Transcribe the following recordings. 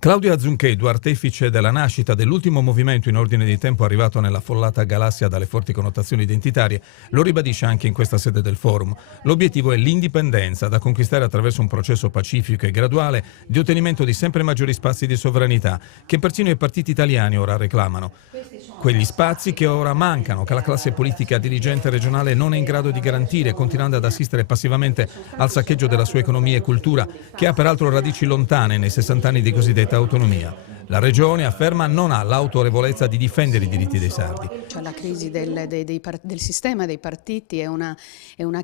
Claudia Zunchedu, artefice della nascita dell'ultimo movimento in ordine di tempo arrivato nella follata galassia dalle forti connotazioni identitarie, lo ribadisce anche in questa sede del forum. L'obiettivo è l'indipendenza da conquistare attraverso un processo pacifico e graduale di ottenimento di sempre maggiori spazi di sovranità che persino i partiti italiani ora reclamano. Quegli spazi che ora mancano, che la classe politica dirigente regionale non è in grado di garantire, continuando ad assistere passivamente al saccheggio della sua economia e cultura, che ha peraltro radici lontane nei 60 anni di cosiddetta autonomia. La Regione, afferma, non ha l'autorevolezza di difendere i diritti dei sardi. Cioè, la crisi del sistema dei partiti è una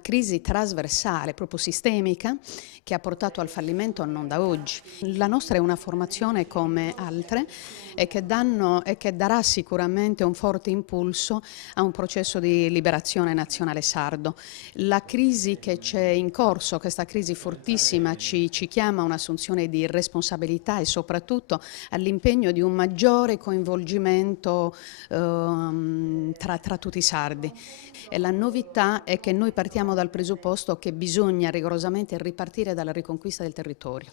crisi trasversale, proprio sistemica, che ha portato al fallimento non da oggi. La nostra è una formazione come altre e che darà sicuramente un forte impulso a un processo di liberazione nazionale sardo. La crisi che c'è in corso, questa crisi fortissima, ci chiama a un'assunzione di responsabilità e soprattutto all'impegno di un maggiore coinvolgimento tra tutti i sardi. E la novità è che noi partiamo dal presupposto che bisogna rigorosamente ripartire dalla riconquista del territorio.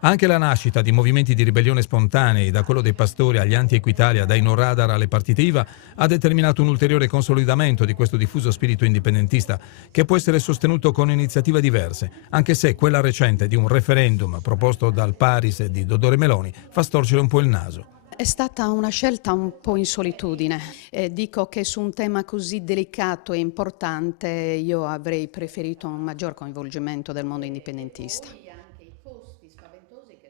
Anche la nascita di movimenti di ribellione spontanei, da quello dei pastori agli anti-Equitalia, dai no radar alle partite IVA, ha determinato un ulteriore consolidamento di questo diffuso spirito indipendentista che può essere sostenuto con iniziative diverse, anche se quella recente di un referendum proposto dal Paris e di Dodore Meloni fa storcere un po' il naso. È stata una scelta un po' in solitudine. Dico che su un tema così delicato e importante io avrei preferito un maggior coinvolgimento del mondo indipendentista.